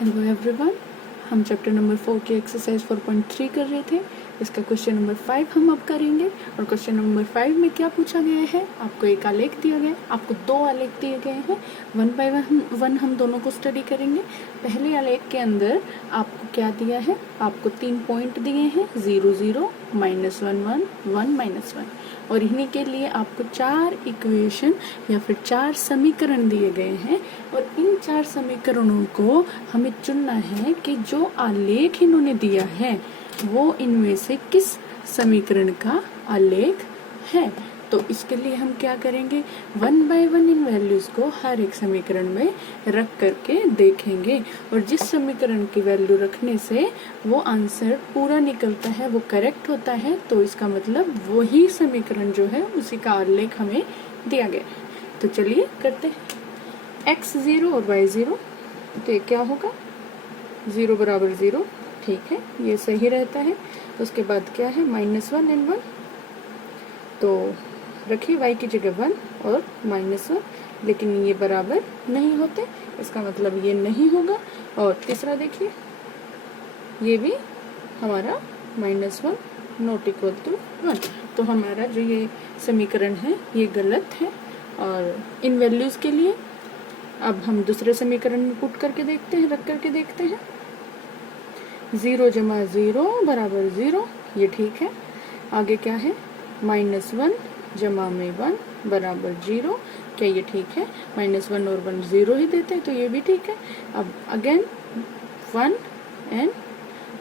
Hello everyone, हम chapter number 4 की exercise 4.3 कर रहे थे। इसका क्वेश्चन नंबर 5 हम अब करेंगे। और क्वेश्चन नंबर 5 में क्या पूछा गया है, आपको एक आलेख दिया गया है, आपको दो आलेख दिए गए हैं। वन बाय वन हम दोनों को स्टडी करेंगे। पहले आलेख के अंदर आपको क्या दिया है, आपको 3 पॉइंट दिए हैं, 0 0 -1 1 1 -1, और इन्हीं के लिए आपको 4 इक्वेशन या फिर 4 समीकरण दिए गए हैं। और इन 4 समीकरणों को हमें चुनना है कि जो आलेख इन्होंने दिया है वो इनमें से किस समीकरण का आलेख है। तो इसके लिए हम क्या करेंगे, 1 बाय 1 इन वैल्यूज को हर एक समीकरण में रख करके देखेंगे, और जिस समीकरण की वैल्यू रखने से वो आंसर पूरा निकलता है, वो करेक्ट होता है, तो इसका मतलब वही समीकरण जो है उसी का आलेख हमें दिया गया है। तो चलिए करते हैं। x0 और y0, तो ये क्या होगा, 0 बराबर 0, ठीक है, ये सही रहता है। उसके बाद क्या है, -1 and 1, तो रखिए y की जगह 1 और -1, लेकिन ये बराबर नहीं होते, इसका मतलब ये नहीं होगा। और तीसरा देखिए, ये भी हमारा -1 नॉट इक्वल टू 1, तो हमारा जो ये समीकरण है ये गलत है। और इन वैल्यूज के लिए अब हम दूसरे समीकरण में पुट करके देखते हैं, रख करके देखते हैं। 0 जमा 0 बराबर 0, ये ठीक है। आगे क्या है, -1 जमा में 1 बराबर 0, क्या ये ठीक है। -1 और 1 0 ही देते हैं, तो ये भी ठीक है। अब अगेन 1 एंड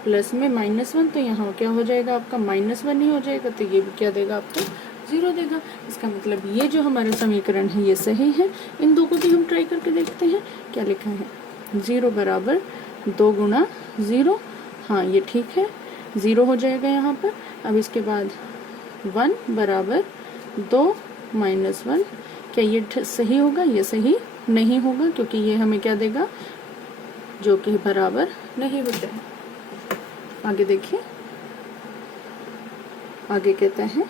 प्लस में -1, तो यहाँ क्या हो जाएगा आपका, -1 ही हो जाएगा, तो ये भी क्या देगा आपको, 0 देगा। इसका मतलब ये जो हमारा समीकरण है ये सही है। इन दो को भी हम ट्राई करके देखते हैं। क्या लिखा है, 0 बराबर 2 गुना 0, हाँ ये ठीक है, 0 हो जाएगा यहाँ पर। अब इसके बाद 1 बराबर 2 -1, क्या ये सही होगा, ये सही नहीं होगा, क्योंकि ये हमें क्या देगा, जो कि बराबर नहीं होता है। आगे देखिए, आगे कहता है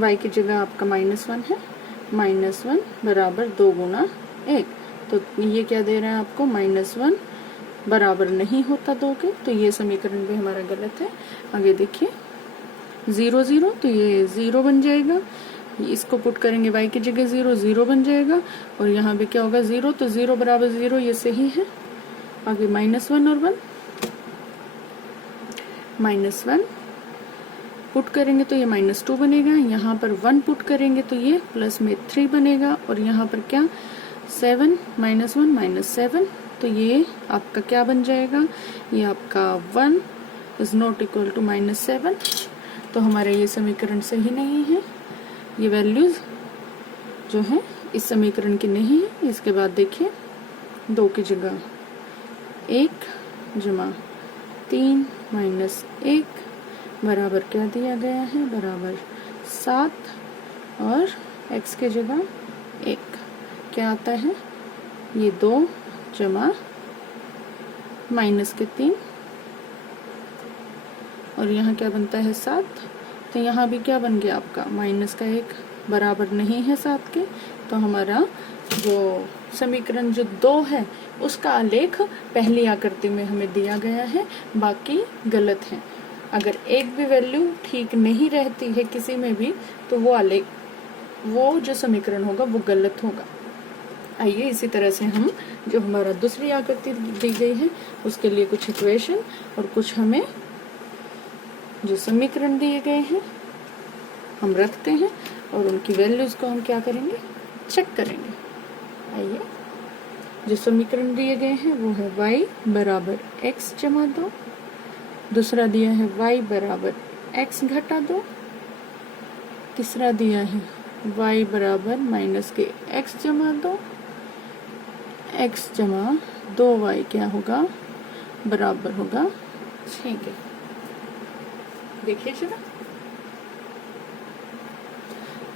y की जगह आपका -1 है, -1 बराबर 2 गुना 1, तो ये क्या दे रहा है आपको, -1 बराबर नहीं होता 2 के, तो ये समीकरण भी हमारा गलत है। आगे देखिए, 0 0, तो ये 0 बन जाएगा, इसको पुट करेंगे y की जगह 0 0 बन जाएगा, और यहाँ भी क्या होगा 0, तो 0 बराबर 0 ये सही है। आगे -1 और 1, -1 पुट करेंगे तो ये -2 बनेगा, यहाँ पर 1 पुट करेंगे तो ये प्लस में 3 बनेगा, और यहाँ पर क्या 7 -1 -7, तो ये आपका क्या बन जाएगा, ये आपका 1 इज नॉट इक्वल टू -7, तो हमारा ये समीकरण सही नहीं है, ये वैल्यूज जो है इस समीकरण की नहीं है। इसके बाद देखिए, 2 की जगह 1 जमा 3 -1 बराबर क्या दिया गया है, बराबर 7, और x की जगह 1 क्या आता है, ये 2 जमा -3, और यहाँ क्या बनता है 7, तो यहाँ भी क्या बन गया आपका -1 बराबर नहीं है 7 के, तो हमारा जो समीकरण जो 2 है उसका आलेख पहली आकृति में हमें दिया गया है, बाकी गलत है। अगर एक भी वैल्यू ठीक नहीं रहती है किसी में भी, तो वो आलेख, वो जो समीकरण होगा वो गलत होगा। आइए इसी तरह से हम जो हमारा दूसरी आकृति दी गई है उसके लिए कुछ इक्वेशन और कुछ हमें जो समीकरण दिए गए हैं हम रखते हैं, और उनकी वैल्यूज को हम क्या करेंगे, चेक करेंगे। आइए, जो समीकरण दिए गए हैं वो है y बराबर x जमा 2, दूसरा दिया है y बराबर x घटा 2, तीसरा दिया है y बराबर -x जमा 2, x जमा 2y क्या होगा, बराबर होगा 6 के। देखिए जरा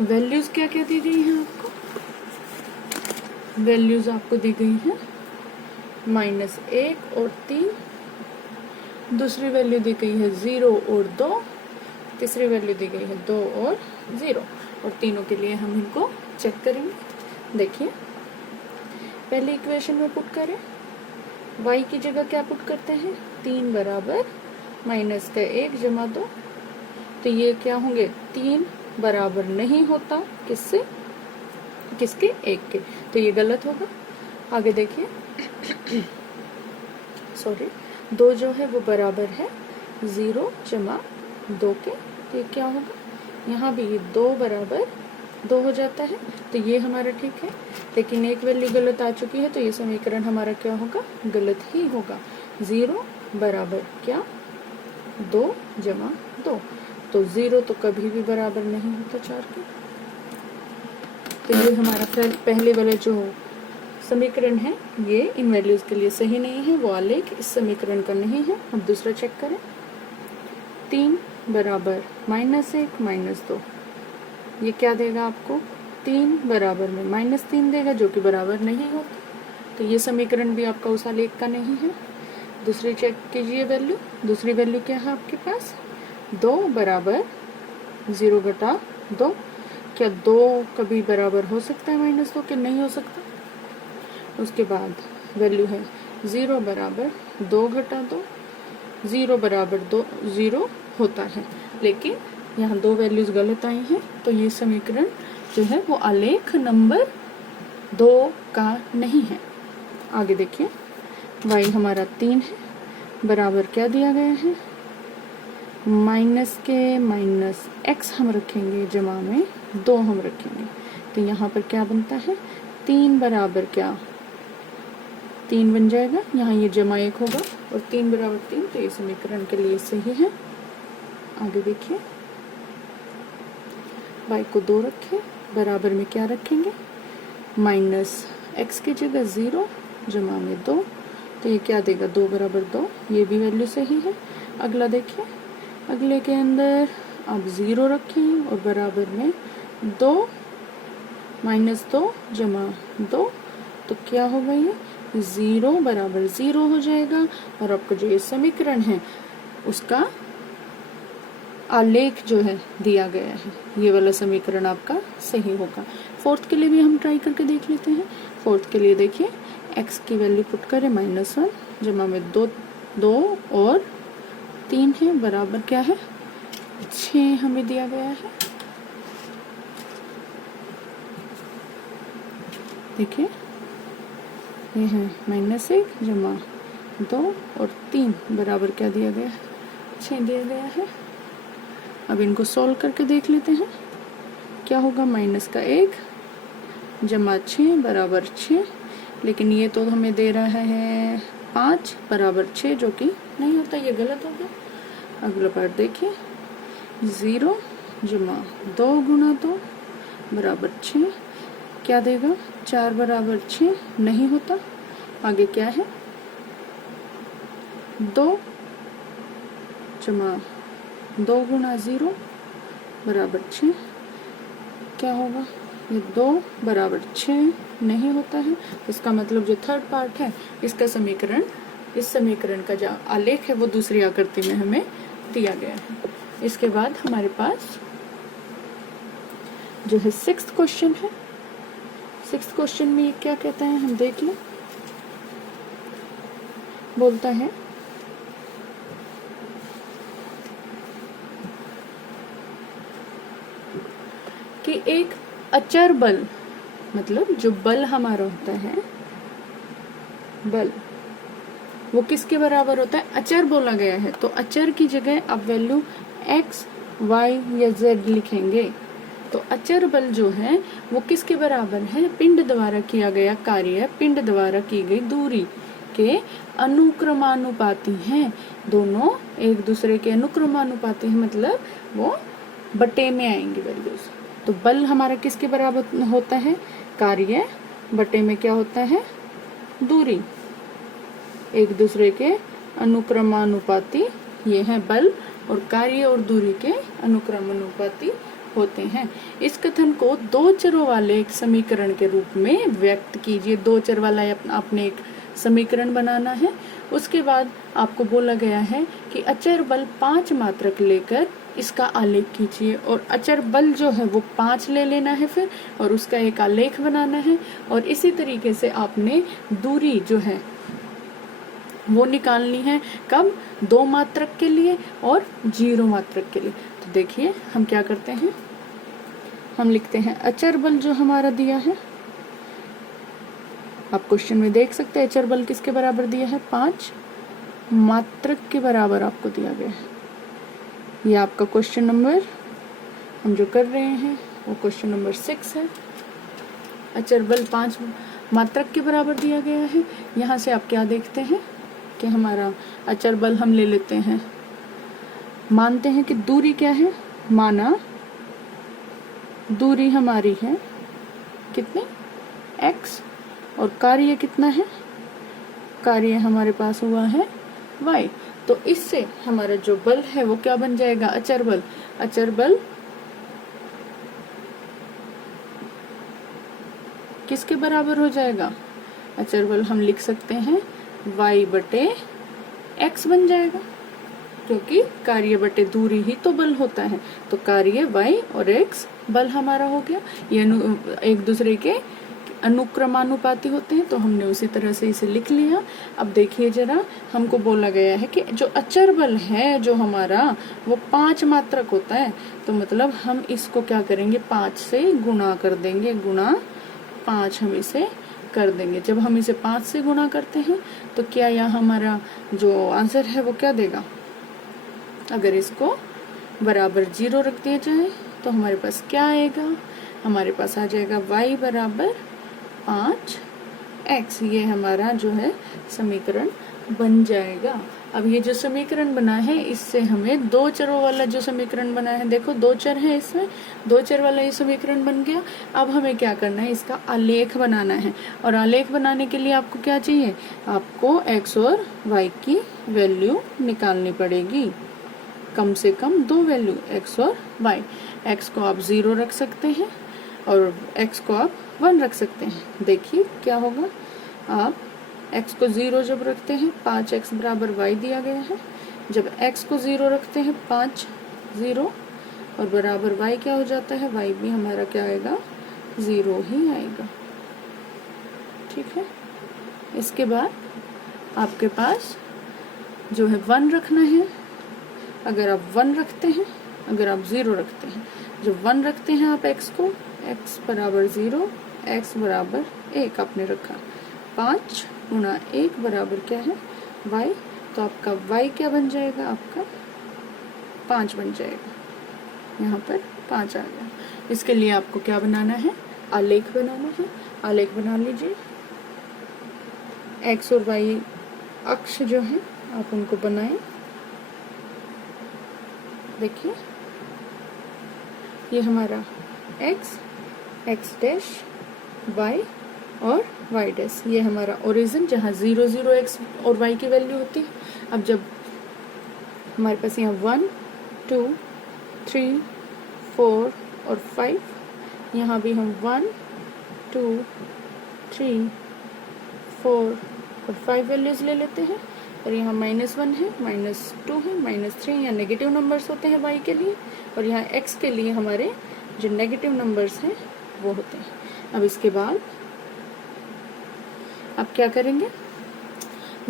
वैल्यूज क्या क्या दी गई हैं आपको, वैल्यूज आपको दी गई है -1 और 3, दूसरी वैल्यू दी गई है 0 और 2, तीसरी वैल्यू दी गई है 2 और 0, और तीनों के लिए हम इनको चेक करेंगे। देखिए पहले इक्वेशन में पुट करें, y की जगह क्या पुट करते हैं, 3 बराबर माइनस का 1 जमा 2। तो ये क्या होंगे, 3 बराबर नहीं होता किससे, किसके, 1 के, तो ये गलत होगा। आगे देखिए सॉरी, 2 जो है वो बराबर है 0 जमा 2 के, तो ये क्या होगा, यहाँ भी ये 2 बराबर 2 हो जाता है, तो ये हमारा ठीक है। लेकिन एक वैल्यू गलत आ चुकी है, तो ये समीकरण हमारा क्या होगा, गलत ही होगा। 0 बराबर क्या, 2 जमा 2, तो 0 तो कभी भी बराबर नहीं होता 4 के। तो ये हमारा पहले वाला जो समीकरण है ये इन वैल्यूज के लिए सही नहीं है, वो आलेख इस समीकरण का नहीं है। अब दूसरा चेक करें, 3 बराबर -1 -2, ये क्या देगा आपको, 3 बराबर में -3 देगा, जो कि बराबर नहीं होता, तो ये समीकरण भी आपका उस आलेख का नहीं है। दूसरी चेक कीजिए वैल्यू, दूसरी वैल्यू क्या है आपके पास, 2 बराबर 0 घटा 2, क्या 2 कभी बराबर हो सकता है -2 के, नहीं हो सकता। उसके बाद वैल्यू है 0 बराबर 2 घटा 2, 0 बराबर 2 0 होता है, लेकिन यहाँ 2 वैल्यूज गलत आई हैं, तो ये समीकरण जो है वो आलेख नंबर 2 का नहीं है। आगे देखिए, y हमारा 3 है, बराबर क्या दिया गया है, माइनस के माइनस x हम रखेंगे, जमा में 2 हम रखेंगे, तो यहाँ पर क्या बनता है, 3 बराबर क्या, 3 बन जाएगा, यहाँ ये जमा 1 होगा, और 3 बराबर 3, तो ये समीकरण के लिए सही है। आगे देखिए, y को 2 रखें, बराबर में क्या रखेंगे, माइनस x की जगह 0 जमा में 2, तो ये क्या देगा, 2 बराबर 2, ये भी वैल्यू सही है। अगला देखिए, अगले के अंदर आप 0 रखें और बराबर में 2 -2 जमा 2, तो क्या होगा, ये 0 बराबर 0 हो जाएगा, और आपका जो ये समीकरण है उसका आलेख जो है दिया गया है, ये वाला समीकरण आपका सही होगा। फोर्थ के लिए भी हम ट्राई करके देख लेते हैं। फोर्थ के लिए देखिए, x की वैल्यू पुट करें, -1 जमा में 2 और 3 है, बराबर क्या है, 6 हमें दिया गया है। देखिए, ये है -1 जमा 2 और 3 बराबर क्या दिया गया है, 6 दिया गया है। अब इनको सॉल्व करके देख लेते हैं, क्या होगा, माइनस का 1 जमा 6 बराबर 6, लेकिन ये तो हमें दे रहा है 5 बराबर 6, जो कि नहीं होता, ये गलत हो गया। अगला पार्ट देखिए, 0 जमा 2 गुणा 2 बराबर 6, क्या देगा, 4 बराबर 6, नहीं होता। आगे क्या है, 2 जमा 2 गुणा 0 बराबर 6, क्या होगा, ये 2 बराबर 6 नहीं होता है। इसका मतलब जो थर्ड पार्ट है इसका समीकरण, इस समीकरण का जो आलेख है वो दूसरी आकृति में हमें दिया गया है। इसके बाद हमारे पास जो है 6th क्वेश्चन है। 6th क्वेश्चन में ये क्या कहता है, हम देख लें। बोलता है कि एक अचर बल, मतलब जो बल हमारा होता है, बल वो किसके बराबर होता है, अचर बोला गया है, तो अचर की जगह आप वैल्यू x, y या z लिखेंगे। तो अचर बल जो है वो किसके बराबर है, पिंड द्वारा किया गया कार्य, पिंड द्वारा की गई दूरी के अनुक्रमानुपाती हैं। दोनों एक दूसरे के अनुक्रमानुपाती हैं, मतलब वो बटे में आएंगे वैल्यूज। तो बल हमारा किसके बराबर होता है, कार्य बटे में क्या होता है, दूरी, एक दूसरे के अनुक्रमानुपाती ये है बल, और कार्य और दूरी के अनुक्रमानुपाती होते हैं। इस कथन को 2 चरों वाले एक समीकरण के रूप में व्यक्त कीजिए। 2 चर वाला आपने एक समीकरण बनाना है। उसके बाद आपको बोला गया है कि अचर बल 5 मात्रक लेकर इसका आलेख कीजिए। और अचर बल जो है वो 5 ले लेना है फिर, और उसका एक आलेख बनाना है। और इसी तरीके से आपने दूरी जो है वो निकालनी है, कब? 2 मात्रक के लिए और 0 मात्रक के लिए। तो देखिए हम क्या करते हैं, हम लिखते हैं अचर बल जो हमारा दिया है, आप क्वेश्चन में देख सकते हैं अचर बल किसके बराबर दिया है, 5 मात्रक के बराबर आपको दिया गया है। ये आपका क्वेश्चन नंबर हम जो कर रहे हैं वो क्वेश्चन नंबर 6 है। अचर बल 5 मात्रक के बराबर दिया गया है। यहाँ से आप क्या देखते हैं कि हमारा अचर बल हम ले लेते हैं, मानते हैं कि दूरी क्या है, माना दूरी हमारी है कितनी, x, और कार्य कितना है, कार्य हमारे पास हुआ है y। तो इससे हमारा जो बल है वो क्या बन जाएगा, अचर बल। अचर बल किसके बराबर हो जाएगा, अचर बल हम लिख सकते हैं y बटे x बन जाएगा, क्योंकि कार्य बटे दूरी ही तो बल होता है। तो कार्य y और x बल हमारा हो गया। ये एक दूसरे के अनुक्रमानुपाती होते हैं, तो हमने उसी तरह से इसे लिख लिया। अब देखिए जरा, हमको बोला गया है कि जो अचर बल है जो हमारा वो 5 मात्रक होता है, तो मतलब हम इसको क्या करेंगे, 5 से गुणा कर देंगे, गुणा 5 हम इसे कर देंगे। जब हम इसे 5 से गुणा करते हैं तो क्या यह हमारा जो आंसर है वो क्या देगा, अगर इसको बराबर 0 रख दिया जाए तो हमारे पास क्या आएगा, हमारे पास आ जाएगा y बराबर 5x। ये हमारा जो है समीकरण बन जाएगा। अब ये जो समीकरण बना है इससे हमें 2 चरों वाला जो समीकरण बना है, देखो 2 चर है इसमें, 2 चर वाला ये समीकरण बन गया। अब हमें क्या करना है, इसका आलेख बनाना है। और आलेख बनाने के लिए आपको क्या चाहिए, आपको x और y की वैल्यू निकालनी पड़ेगी, कम से कम 2 वैल्यू x और y। x को आप 0 रख सकते हैं और x को आप 1 रख सकते हैं। देखिए क्या होगा, आप x को 0 जब रखते हैं, 5x बराबर y दिया गया है। जब x को 0 रखते हैं, 5 0 और बराबर y क्या हो जाता है, y भी हमारा क्या आएगा, 0 ही आएगा। ठीक है, इसके बाद आपके पास जो है 1 रखना है। अगर आप 1 रखते हैं, अगर आप 0 रखते हैं, जब 1 रखते हैं आप x को, x बराबर 0, x बराबर 1 आपने रखा, 5 गुणा 1 बराबर क्या है, y। तो आपका y क्या बन जाएगा, आपका 5 बन जाएगा। यहाँ पर 5 आ गया। इसके लिए आपको क्या बनाना है, आलेख बनाना है। आलेख बना लीजिए। x और y अक्ष जो है आप उनको बनाएं। देखिए ये हमारा x डैश y और y डैश, ये हमारा ओरिजिन जहाँ 0 0 x और y की वैल्यू होती है। अब जब हमारे पास यहाँ 1 2 3 4 और 5, यहाँ भी हम 1 2 3 4 और 5 वैल्यूज ले लेते हैं। और यहाँ -1 है, -2 है, -3 या नेगेटिव नंबर्स होते हैं y के लिए, और यहाँ x के लिए हमारे जो नेगेटिव नंबर्स हैं वो होते हैं। अब इसके बाद आप क्या करेंगे,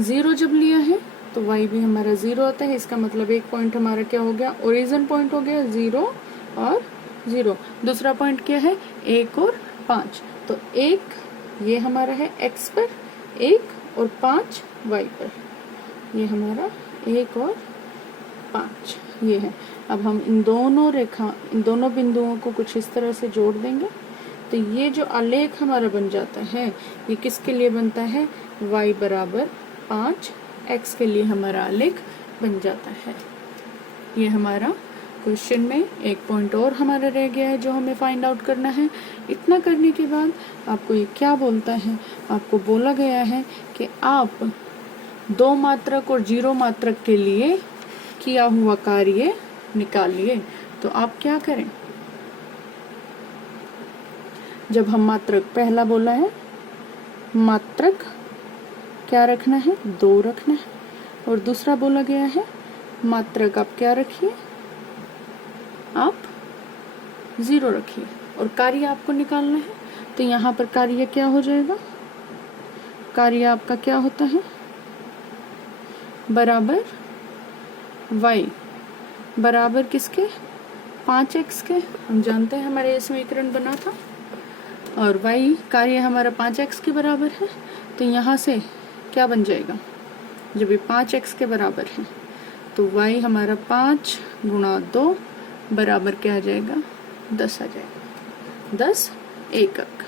0 जब लिया है तो y भी हमारा 0 आता है। इसका मतलब एक पॉइंट हमारा क्या हो गया, ओरिजिन पॉइंट हो गया 0 और 0। दूसरा पॉइंट क्या है, 1 और 5। तो 1 ये हमारा है x पर, 1 और 5 y पर, ये हमारा 1 और 5 ये है। अब हम इन दोनों बिंदुओं को कुछ इस तरह से जोड़ देंगे, तो ये जो आलेख हमारा बन जाता है ये किसके लिए बनता है, y बराबर 5, x के लिए हमारा आलेख बन जाता है। ये हमारा क्वेश्चन में एक पॉइंट और हमारा रह गया है जो हमें फाइंड आउट करना है। इतना करने के बाद आपको ये क्या बोलता है, आपको बोला गया है कि आप 2 मात्रक और 0 मात्रक के लिए किया हुआ कार्य निकालिए। तो आप क्या करें, जब हम मात्रक, पहला बोला है मात्रक क्या रखना है, 2 रखना है, और दूसरा बोला गया है मात्रक आप क्या रखिए, आप 0 रखिए और कार्य आपको निकालना है। तो यहाँ पर कार्य क्या हो जाएगा, कार्य आपका क्या होता है, बराबर y बराबर किसके, 5x के। हम जानते हैं हमारे ये समीकरण बना था और y कार्य हमारा 5x के बराबर है। तो यहाँ से क्या बन जाएगा, जब ये 5x के बराबर है तो y हमारा 5 गुणा 2 बराबर क्या आ जाएगा, 10 आ जाएगा, 10 एकक।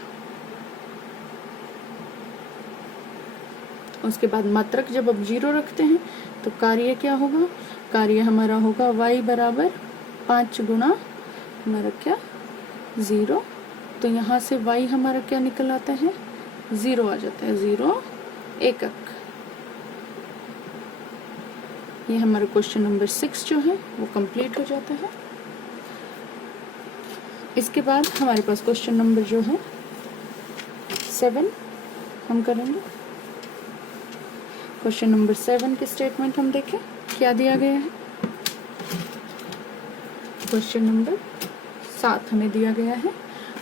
उसके बाद मात्रक जब अब 0 रखते हैं तो कार्य क्या होगा, कार्य हमारा होगा y बराबर 5 गुणा हमारा क्या 0। तो यहाँ से y हमारा क्या निकल आता है, 0 आ जाता है, 0 एकक। ये हमारा क्वेश्चन नंबर 6 जो है वो कंप्लीट हो जाता है। इसके बाद हमारे पास क्वेश्चन नंबर जो है 7 हम करेंगे। क्वेश्चन नंबर 7 के स्टेटमेंट हम देखें क्या दिया गया है। क्वेश्चन नंबर 7 हमें दिया गया है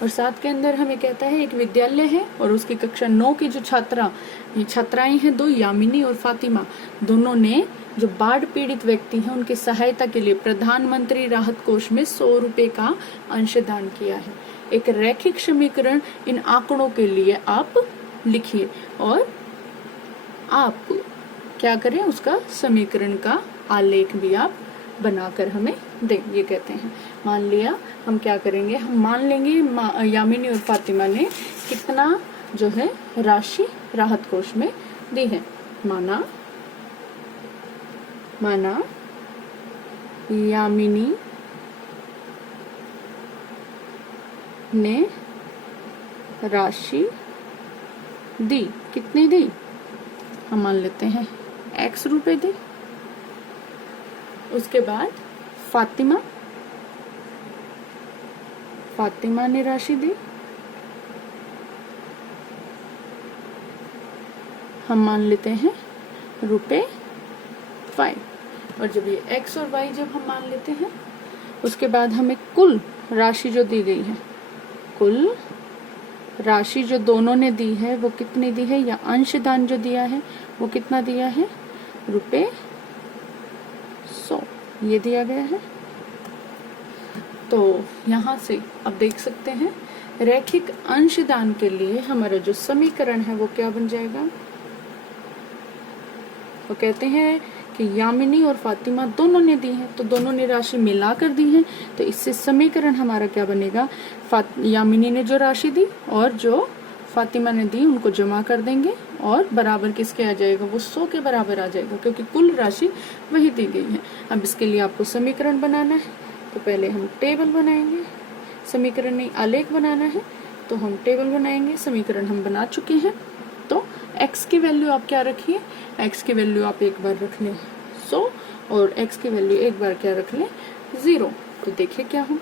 और 7 के अंदर हमें कहता है एक विद्यालय है और उसकी कक्षा 9 की जो छात्राएं हैं, 2 यामिनी और फातिमा, दोनों ने जो बाढ़ पीड़ित व्यक्ति हैं उनकी सहायता के लिए प्रधानमंत्री राहत कोष में 100 रुपए का अंशदान किया है। एक रैखिक समीकरण इन आंकड़ों के लिए आप लिखिए और आप क्या करें, उसका समीकरण का आलेख भी आप बनाकर हमें दें। ये कहते हैं, मान लिया हम क्या करेंगे, हम मान लेंगे यामिनी और फातिमा ने कितना जो है राशि राहत कोष में दी है। माना यामिनी ने राशि दी, कितनी दी, हम मान लेते हैं x रुपए दी। उसके बाद फातिमा ने राशि दी, हम मान लेते हैं रुपए 5। और जब ये x और y जब हम मान लेते हैं, उसके बाद हमें कुल राशि जो दी गई है, कुल राशि जो दोनों ने दी है वो कितनी दी है, या अंशदान जो दिया है वो कितना दिया है, रुपए 100 ये दिया गया है। तो यहाँ से आप देख सकते हैं रैखिक अंशदान के लिए हमारा जो समीकरण है वो क्या बन जाएगा। वो कहते हैं कि यामिनी और फातिमा दोनों ने दी है, तो दोनों ने राशि मिलाकर दी है, तो इससे समीकरण हमारा क्या बनेगा, यामिनी ने जो राशि दी और जो फातिमा ने दी उनको जमा कर देंगे और बराबर किसके आ जाएगा, वो 100 के बराबर आ जाएगा, क्योंकि कुल राशि वही दी गई है। अब इसके लिए आपको समीकरण बनाना है, तो पहले हम टेबल बनाएंगे, समीकरण नहीं आलेख बनाना है, तो हम टेबल बनाएंगे। समीकरण हम बना चुके हैं। तो x की वैल्यू आप क्या रखिए, x की वैल्यू आप एक बार रख लें 100 और x की वैल्यू एक बार क्या रख लें 0। तो देखिए क्या हो,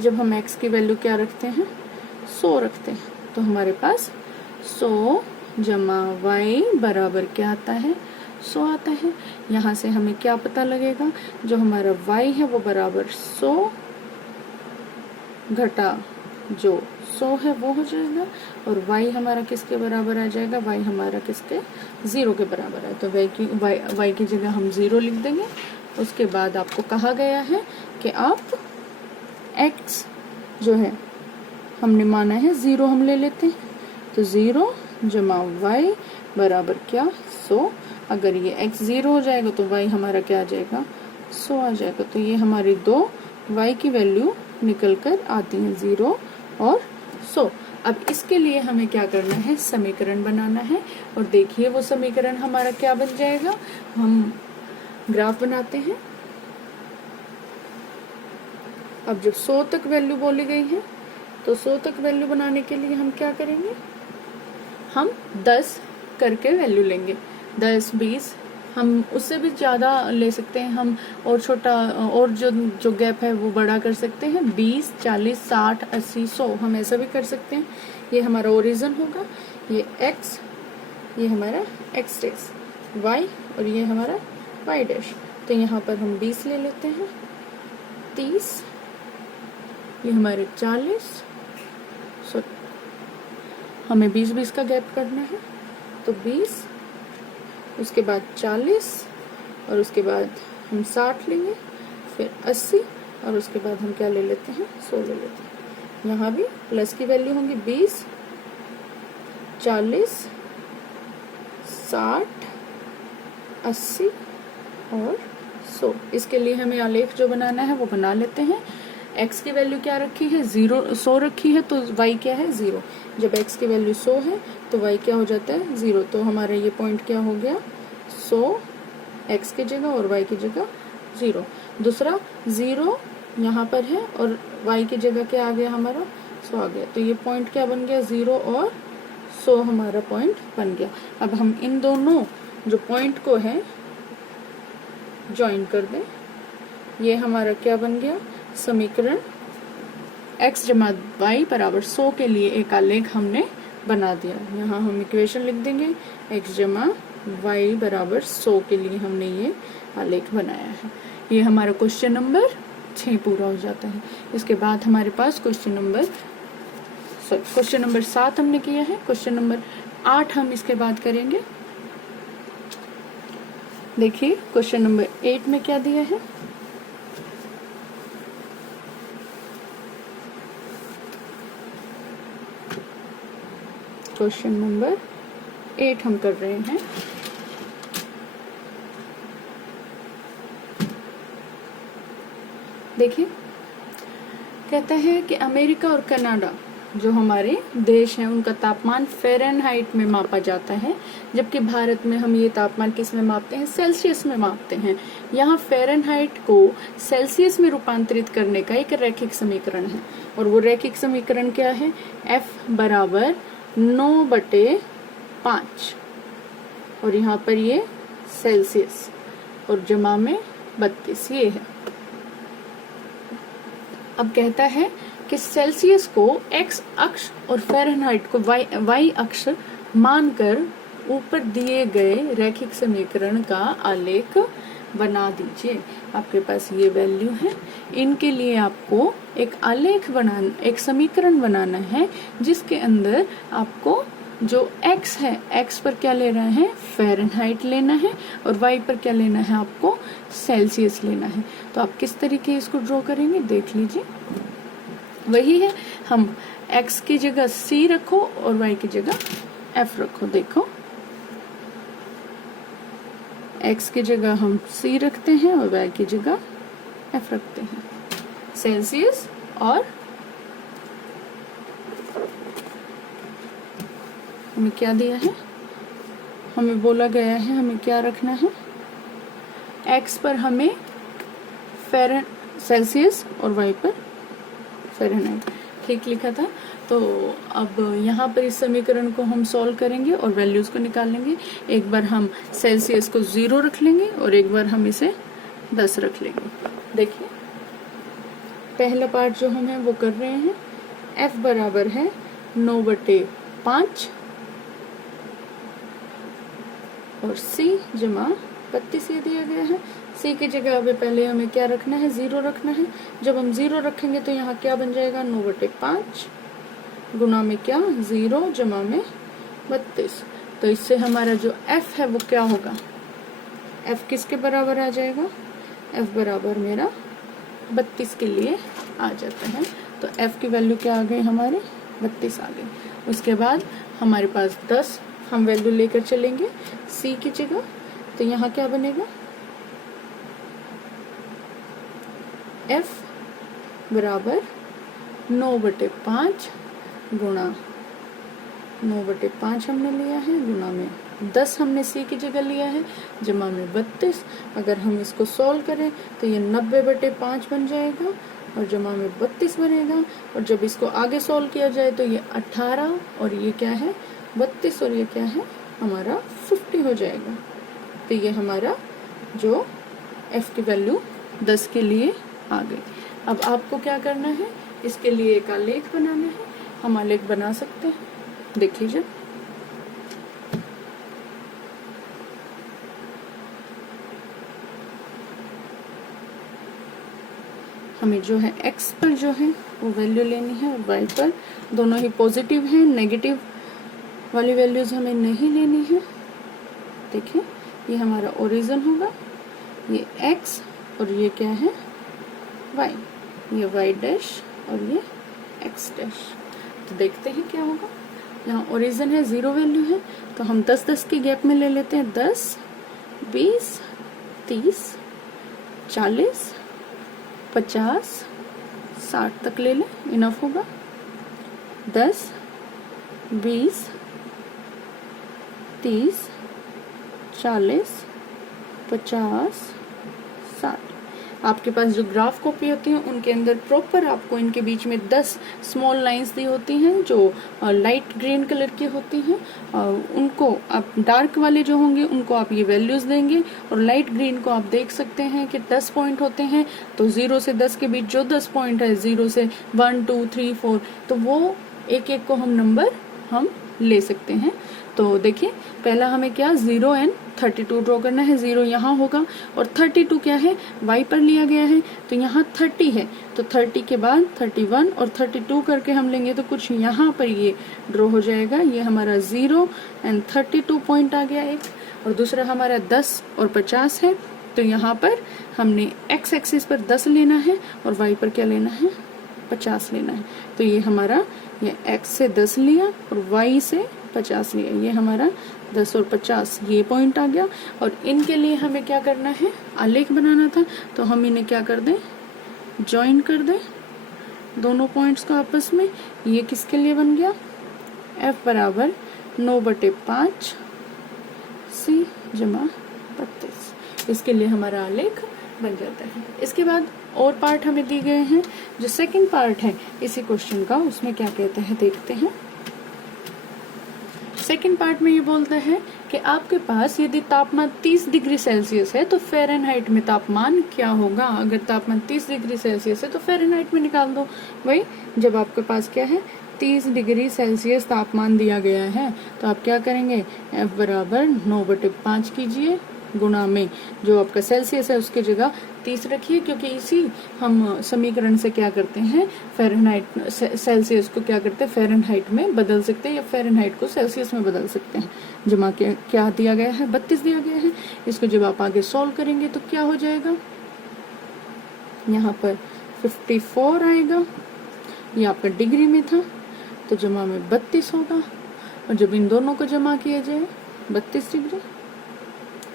जब हम x की वैल्यू क्या रखते हैं 100 रखते हैं, तो हमारे पास 100 जमा y बराबर क्या आता है 100 आता है। यहाँ से हमें क्या पता लगेगा, जो हमारा y है वो बराबर 100 घटा जो 100 है वो हो जाएगा, और y हमारा किसके बराबर आ जाएगा, y हमारा किसके 0 के बराबर है। तो y की जगह हम 0 लिख देंगे। उसके बाद आपको कहा गया है कि आप x जो है हमने माना है 0 हम ले लेते हैं, तो 0 जमा y बराबर क्या 100। अगर ये x 0 हो जाएगा तो y हमारा क्या आ जाएगा 100 आ जाएगा। तो ये हमारी दो y की वैल्यू निकल कर आती है 0 और 100। अब इसके लिए हमें क्या करना है, समीकरण बनाना है। और देखिए वो समीकरण हमारा क्या बन जाएगा, हम ग्राफ बनाते हैं। अब जब 100 तक वैल्यू बोली गई है, तो 100 तक वैल्यू बनाने के लिए हम क्या करेंगे, हम 10 करके वैल्यू लेंगे, 10 20, हम उससे भी ज़्यादा ले सकते हैं, हम और छोटा और जो गैप है वो बड़ा कर सकते हैं, 20 40 60 80 100 हम ऐसा भी कर सकते हैं। ये हमारा ओरिजिन होगा, ये x, ये हमारा x डैश, y और ये हमारा y डैश। तो यहाँ पर हम 20 ले लेते हैं 30, ये हमारे 40, हमें 20-20 का गैप करना है, तो 20, उसके बाद 40, और उसके बाद हम 60 लेंगे, फिर 80, और उसके बाद हम क्या ले लेते हैं, 100 ले लेते हैं। यहाँ भी प्लस की वैल्यू होंगी 20, 40, 60, 80 और 100। इसके लिए हमें आलेख जो बनाना है वो बना लेते हैं। x की वैल्यू क्या रखी है, 100 रखी है, तो y क्या है, 0। जब x की वैल्यू 100 है तो y क्या हो जाता है, 0। तो हमारा ये पॉइंट क्या हो गया, 100 x की जगह और y की जगह 0। दूसरा 0 यहाँ पर है और y की जगह क्या आ गया, हमारा 100 आ गया। तो ये पॉइंट क्या बन गया, 0 और 100 हमारा पॉइंट बन गया। अब हम इन दोनों जो पॉइंट को है ज्वाइन कर दें। ये हमारा क्या बन गया, समीकरण x जमा y बराबर 100 के लिए एक आलेख हमने बना दिया। यहाँ हम इक्वेशन लिख देंगे, x जमा y बराबर 100 के लिए हमने ये आलेख बनाया है। ये हमारा क्वेश्चन नंबर 6 पूरा हो जाता है। इसके बाद हमारे पास क्वेश्चन नंबर 7 हमने किया है। क्वेश्चन नंबर 8 हम इसके बाद करेंगे। देखिए क्वेश्चन नंबर 8 में क्या दिया है, क्वेश्चन नंबर 8 हम कर रहे हैं। देखिए कहता है कि अमेरिका और कनाडा जो हमारे देश हैं उनका तापमान फ़ारेनहाइट में मापा जाता है, जबकि भारत में हम ये तापमान किस में मापते हैं, सेल्सियस में मापते हैं। यहाँ फ़ारेनहाइट को सेल्सियस में रूपांतरित करने का एक रैखिक समीकरण है, और वो रैखिक समीकरण क्या है, F बराबर 9/5, और यहाँ पर ये सेल्सियस और जमा में 32 ये है। अब कहता है कि सेल्सियस को x अक्ष और फ़ारेनहाइट को y अक्ष मानकर ऊपर दिए गए रैखिक समीकरण का आलेख बना दीजिए। आपके पास ये वैल्यू है, इनके लिए आपको एक आलेख बनाना, एक समीकरण बनाना है जिसके अंदर आपको जो x है, x पर क्या ले रहे हैं, फ़ारेनहाइट लेना है, और y पर क्या लेना है, आपको सेल्सियस लेना है। तो आप किस तरीके इसको ड्रॉ करेंगे देख लीजिए। वही है, हम x की जगह c रखो और y की जगह f रखो। देखो x की जगह हम c रखते हैं और y की जगह f रखते हैं। सेल्सियस और हमें क्या दिया है, हमें बोला गया है हमें क्या रखना है, x पर हमें सेल्सियस और y पर फ़ारेनहाइट। ठीक लिखा था। तो अब यहाँ पर इस समीकरण को हम सॉल्व करेंगे और वैल्यूज को निकालेंगे। एक बार हम सेल्सियस को 0 रख लेंगे और एक बार हम इसे 10 रख लेंगे। देखिए पहला पार्ट जो हम है वो कर रहे हैं। F बराबर है 9/5 और C जमा 32 ये दिया गया है। C की जगह अभी पहले हमें क्या रखना है, 0 रखना है। जब हम 0 रखेंगे तो यहाँ क्या बन जाएगा, 9/5 गुना में क्या, 0 जमा में 32। तो इससे हमारा जो F है वो क्या होगा, F किसके बराबर आ जाएगा, F बराबर मेरा 32 के लिए आ जाता है। तो F की वैल्यू क्या आ गई, हमारे 32 आ गई। उसके बाद हमारे पास 10 हम वैल्यू लेकर चलेंगे C की जगह। तो यहाँ क्या बनेगा, F बराबर 9/5 गुणा 9/5 हमने लिया है, गुणा में 10 हमने C की जगह लिया है, जमा में 32। अगर हम इसको सॉल्व करें तो ये 90/5 बन जाएगा और जमा में 32 बनेगा। और जब इसको आगे सॉल्व किया जाए तो ये 18 और ये क्या है 32 और ये क्या है हमारा 50 हो जाएगा। तो ये हमारा जो F की वैल्यू 10 के लिए आ गई। अब आपको क्या करना है, इसके लिए एक आलेख बनाना है। हम आलेख बना सकते हैं, देख लीजिए। हमें जो है x पर जो है वो वैल्यू लेनी है और y पर, दोनों ही पॉजिटिव हैं, नेगेटिव वाली वैल्यूज हमें नहीं लेनी है। देखिए ये हमारा ओरिजिन होगा, ये x और ये क्या है y, ये y डैश और ये x डैश। तो देखते हैं क्या होगा। यहाँ ओरिजिन है, 0 वैल्यू है, तो हम 10-10 के गैप में ले लेते हैं। 10, 20, 30, 40, 50, 60 तक ले लें, इनफ होगा। 10, 20, 30, 40, 50, 60। आपके पास जो ग्राफ कॉपी होती है उनके अंदर प्रॉपर आपको इनके बीच में 10 स्मॉल लाइंस दी होती हैं जो लाइट ग्रीन कलर की होती हैं। उनको आप, डार्क वाले जो होंगे उनको आप ये वैल्यूज देंगे और लाइट ग्रीन को आप देख सकते हैं कि 10 पॉइंट होते हैं। तो 0 से 10 के बीच जो 10 पॉइंट है, 0 से 1, 2, 3, 4, तो वो एक एक को हम नंबर हम ले सकते हैं। तो देखिए पहला हमें क्या 0 एंड 32 ड्रॉ करना है। 0 यहाँ होगा और 32 क्या है, y पर लिया गया है, तो यहाँ 30 है, तो 30 के बाद 31 और 32 करके हम लेंगे तो कुछ यहाँ पर ये ड्रॉ हो जाएगा। ये हमारा 0 एंड 32 पॉइंट आ गया एक, और दूसरा हमारा 10 और 50 है, तो यहाँ पर हमने x एक्सिस पर 10 लेना है और y पर क्या लेना है, 50 लेना है। तो ये हमारा ये x से 10 लिया और y से 50 लिया, ये हमारा 10 और 50 ये पॉइंट आ गया। और इनके लिए हमें क्या करना है, आलेख बनाना था, तो हम इन्हें क्या कर दें, ज्वाइन कर दें दोनों पॉइंट्स को आपस में। ये किसके लिए बन गया, f बराबर 9/5 c जमा 32, इसके लिए हमारा आलेख बन जाता है। इसके बाद और पार्ट हमें दिए गए हैं, जो सेकंड पार्ट है इसी क्वेश्चन का, उसमें क्या कहते हैं देखते हैं। सेकंड पार्ट में ये बोलता है कि आपके पास यदि तापमान 30 डिग्री सेल्सियस है तो फ़ारेनहाइट में तापमान क्या होगा। अगर तापमान 30 डिग्री सेल्सियस है तो फ़ारेनहाइट में निकाल दो। वही जब आपके पास क्या है 30 डिग्री सेल्सियस तापमान दिया गया है तो आप क्या करेंगे, F बराबर 9/5 कीजिए, गुणा में जो आपका सेल्सियस है उसकी जगह 30 रखिए, क्योंकि इसी हम समीकरण से क्या करते हैं, फ़ारेनहाइट सेल्सियस को क्या करते हैं फ़ारेनहाइट में बदल सकते हैं या फ़ारेनहाइट को सेल्सियस में बदल सकते हैं। जमा के क्या दिया गया है, 32 दिया गया है। इसको जब आप आगे सॉल्व करेंगे तो क्या हो जाएगा, यहाँ पर 54 आएगा, ये आपका डिग्री में था तो जमा में 32 होगा, और जब इन दोनों को जमा किया जाए 32 डिग्री,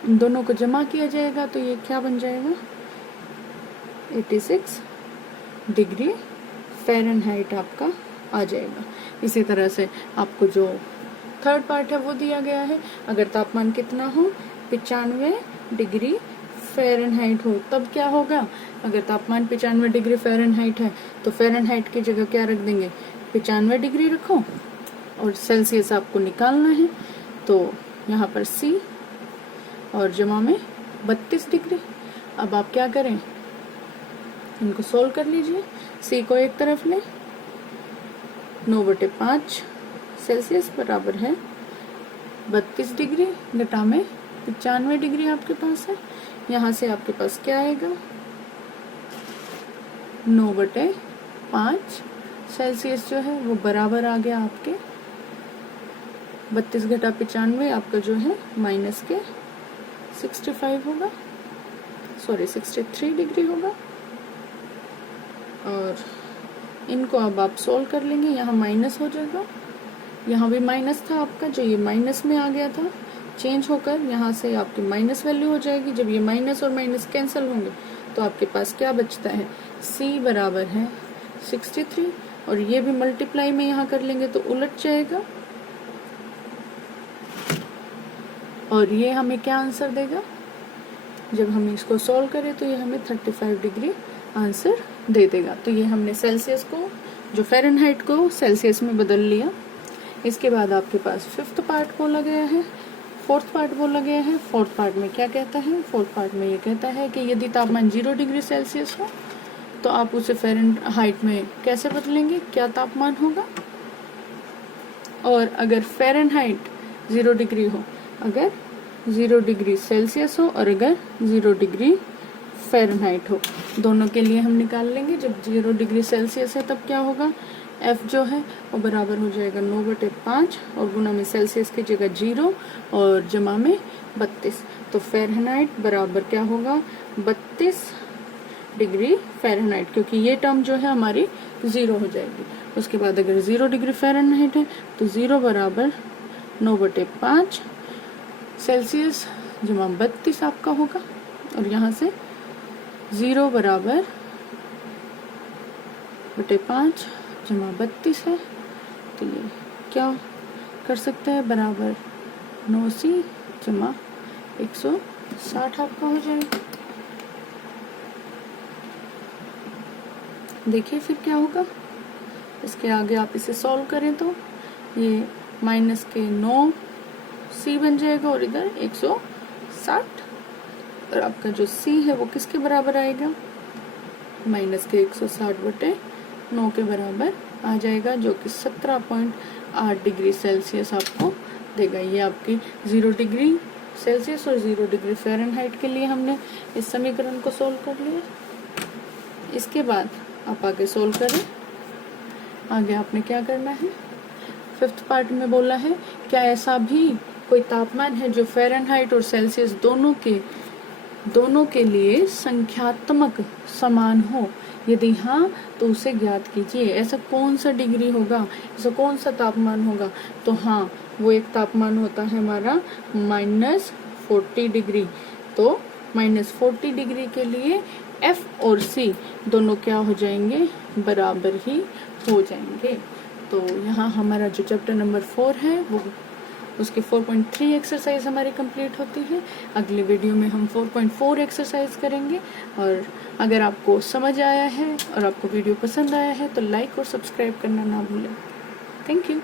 इन दोनों को जमा किया जाएगा तो ये क्या बन जाएगा, 86 डिग्री फ़ारेनहाइट आपका आ जाएगा। इसी तरह से आपको जो थर्ड पार्ट है वो दिया गया है, अगर तापमान कितना हो 95 डिग्री फ़ारेनहाइट हो तब क्या होगा। अगर तापमान 95 डिग्री फ़ारेनहाइट है तो फ़ारेनहाइट की जगह क्या रख देंगे, 95 डिग्री रखो, और सेल्सियस आपको निकालना है तो यहाँ पर C और जमा में 32 डिग्री। अब आप क्या करें, इनको सोल्व कर लीजिए। C को एक तरफ लें, 9/5 सेल्सियस बराबर है 32 डिग्री घटा में 95 डिग्री आपके पास है। यहाँ से आपके पास क्या आएगा, 9/5 सेल्सियस जो है वो बराबर आ गया आपके 32 घटा 95 आपका जो है माइनस के 65 होगा, सॉरी 63 डिग्री होगा। और इनको अब आप सोल्व कर लेंगे, यहाँ माइनस हो जाएगा, यहाँ भी माइनस था आपका, जो ये माइनस में आ गया था चेंज होकर यहाँ से आपकी माइनस वैल्यू हो जाएगी। जब ये माइनस और माइनस कैंसिल होंगे तो आपके पास क्या बचता है, C बराबर है 63, और ये भी मल्टीप्लाई में यहाँ कर लेंगे तो उलट जाएगा, और ये हमें क्या आंसर देगा, जब हम इसको सॉल्व करें तो ये हमें 35 डिग्री आंसर दे देगा। तो ये हमने सेल्सियस को, जो फ़ारेनहाइट को सेल्सियस में बदल लिया। इसके बाद आपके पास फिफ्थ पार्ट बोला गया है, फोर्थ पार्ट बोला गया है। फोर्थ पार्ट में क्या कहता है, फोर्थ पार्ट में ये कहता है कि यदि तापमान 0 डिग्री सेल्सियस हो तो आप उसे फ़ारेनहाइट में कैसे बदलेंगे, क्या तापमान होगा। और अगर फ़ारेनहाइट 0 डिग्री हो, अगर 0 डिग्री सेल्सियस हो और अगर 0 डिग्री फ़ारेनहाइट हो। दोनों के लिए हम निकाल लेंगे। जब 0 डिग्री सेल्सियस है तब क्या होगा, F जो है वो बराबर हो जाएगा 9/5 और गुना में सेल्सियस की जगह 0 और जमा में 32। तो फ़ारेनहाइट बराबर क्या होगा, 32 डिग्री फ़ारेनहाइट, क्योंकि ये टर्म जो है हमारी 0 हो जाएगी। उसके बाद अगर 0 डिग्री फ़ारेनहाइट है तो 0 बराबर 9/5 सेल्सियस जमा 32 आपका होगा। और यहाँ से 0 बराबर 5 जमा 32 है, तो ये क्या कर सकते हैं, बराबर 9c जमा 160 आपका हो जाएगा। देखिए फिर क्या होगा, इसके आगे आप इसे सॉल्व करें तो ये माइनस के 9c बन जाएगा और इधर 160, और आपका जो c है वो किसके बराबर आएगा, माइनस के 160/9 के बराबर आ जाएगा, जो कि 17.8 डिग्री सेल्सियस आपको देगा। ये आपकी 0 डिग्री सेल्सियस और 0 डिग्री फ़ारेनहाइट के लिए हमने इस समीकरण को सोल्व कर लिया। इसके बाद आप आगे सोल्व करें। आगे आपने क्या करना है, 5th पार्ट में बोला है क्या ऐसा भी कोई तापमान है जो फ़ारेनहाइट और सेल्सियस दोनों के लिए संख्यात्मक समान हो, यदि हाँ तो उसे ज्ञात कीजिए। ऐसा कौन सा डिग्री होगा, ऐसा कौन सा तापमान होगा, तो हाँ वो एक तापमान होता है हमारा -40 डिग्री। तो -40 डिग्री के लिए F और C दोनों क्या हो जाएंगे, बराबर ही हो जाएंगे। तो यहाँ हमारा जो चैप्टर नंबर 4 है वो उसकी 4.3 एक्सरसाइज हमारी कंप्लीट होती है। अगले वीडियो में हम 4.4 एक्सरसाइज करेंगे। और अगर आपको समझ आया है और आपको वीडियो पसंद आया है तो लाइक और सब्सक्राइब करना ना भूलें। Thank you.